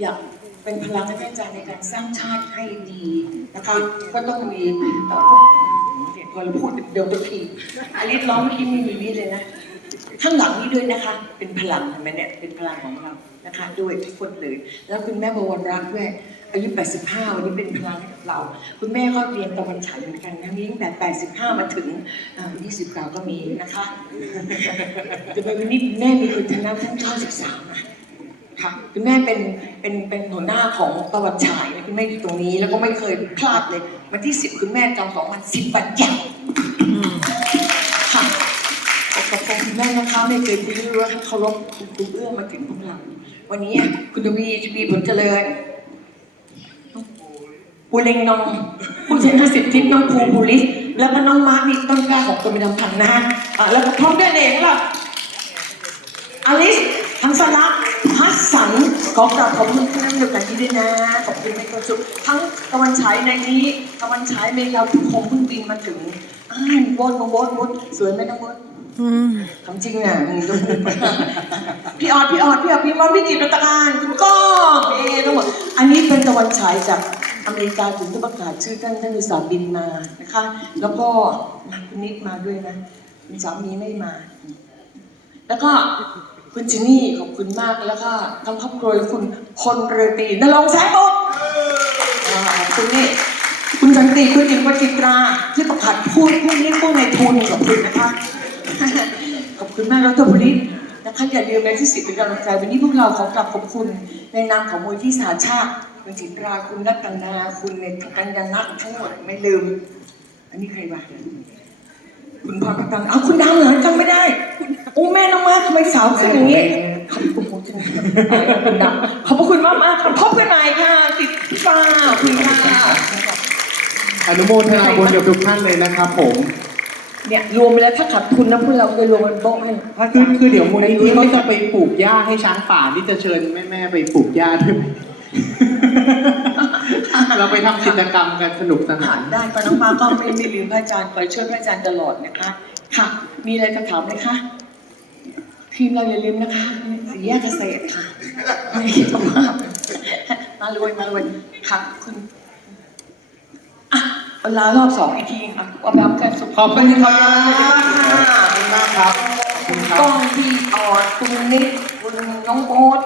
อยากเป็นพลังให้ท่านอาจารย์ในการสร้างชาติให้ดีนะคะก็ต้องมีเอ่อเดี๋ยวพอเราพูดเดี๋ยวจะผิดอลิสร้องเมื่อกี้ไมีมีนี่เลยนะข้างหลังนี้ด้วยนะคะ เป็นพลังเห็นไหมเนี่ยเป็นพลังของเรานะคะด้วยทุกคนเลย แล้วคุณแม่บวรรักด้วยอายุ 85 วันนี้เป็นพลังให้กับเรา คุณแม่ก็เรียนตะวันฉายเหมือนกันนะมีตั้งแต่ 85 มาถึง20ก็มีนะคะแต่วันนี้แม่มีคุณธนะทั้ง93อะ ค่ะคุณแม่เป็นเป็นเป็นหัวหน้าของตะวันฉายคุณแม่อยู่ตรงนี้ แล้วก็ไม่เคยพลาดเลย วันที่10คุณแม่จองสองวัน10วันยาวค่ะขอบคุณคุณแม่นะคะไม่เคยทิ้งรั้วทั้งเคารพคุณครูเอื้อมาถึงพวกเราวันนี้คุณทวีทวีผลเจริญปูเลงนองผู้ชนะสิทธิน้องภูภูริสแล้วก็น้องมาร์คนี่ต้นกล้าของกรมดำพันนะอะแล้วก็พร้อมด้วยเองล่ะอลิสทังสลัก สสันขอกราบขอบคุณที่นั่งอยู่กันที่ด้วยนะขอบคุณในความสุขทั้งตะวันฉายในนี้ตะวันฉายเมยาทุกคงเพิ่งบินมาถึงอ้าวโบนโบนโบนสวยไหมน้องโบนทำจริงอะมึงต้องพูดไปพี่ออดพี่ออดพี่ออดพี่มอนพี่จิตรตะการคุณก้องเอทั้งหมดอันนี้เป็นตะวันฉายจากอเมริกาถึงจะประกาศชื่อท่านท่านอุตสาห์บินมานะคะ แล้วก็มาคุณนิดมาด้วยนะคุณสามีไม่มา แล้วก็คุณจินี่ขอบคุณมากแล้วก็ทั้งครอบครัวและคุณพลเรือตีนรงค์แสงโตอ่าขอบคุณนี่คุณสันติคุณหญิงปจิตราที่ประกาศพูดพูดนี่พวกในทุนขอบคุณนะคะขอบคุณมากดรบุริศนะคะอย่าลืมในที่สิทธิ์เป็นกำลังใจวันนี้พวกเราขอกลับขอบคุณในนามของมูลที่สาชาติคุณจิตราคุณรัตนา คุณเนตกัญญานัททั้งหมดไม่ลืม อันนี้ใครวะคุณพรประตังอ้าวคุณดาวเหรอจำไม่ได้โอ้แม่น้องมา ไมสาวขึ้นอย่างนี้ขอบคุณคุณคุณดาวขอบพระคุณมากมากๆค่ะพบกันใหม่ค่ะติดฟ้าขอบคุณค่ะอนุโมทนาบุญกับทุกท่านเลยนะครับผมเนี่ยรวมแล้วถ้าขาดทุนนะพวกเราจะรวมกันโต๊ะให้พระาคือจารคือเดี๋ยวมูลนิธิเขาจะไปปลูกหญ้าให้ช้างป่าที่จะเชิญแม่แม่ๆไปปลูกหญ้าด้วยเราไปทำกิจกรรมกันสนุกสนาผ่านนได้ปาน้องมาก็ไม่ไม่ลืมพระอาจารย์คอยช่วยพระอาจารย์ตลอดนะคะ ค่ะ มีอะไรจะถามไหมคะ ทีมเราอย่าลืมนะคะสีแยกเกษตรค่ะไม่คิดมากมารวยมารวยค่ะคุณอะเวลารอบสองอีกทีอะว่าแบบการสุขขอบคุณครับขอบคุณมากครับคุณครักล้บองพี่ออดคุณนิดคุณน้องโอ๊ต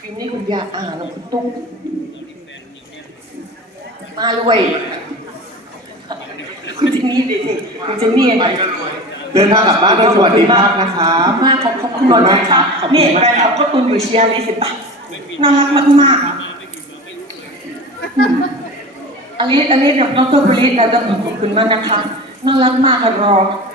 ทีมนี้คุณยาอ่าน้องคุณตุ๊กมารวยคุณเจนนี่ดิคุณเจนนี่อะไร เดินทางกลับบ้านโดยสวัสดิภาพนะครับ มากขอบขอบคุณน้อยนะคะขอบคุณมากครับนี่แฟนคลับก็ตุนอยู่เชียร์เลยเห็นปะน่ารักมากมากๆอันนี้อันนี้เดี๋ยวน้องตัวบริษเราต้องขอบคุณมากนะคะน่ารักมากค่ะรอเฮ้ย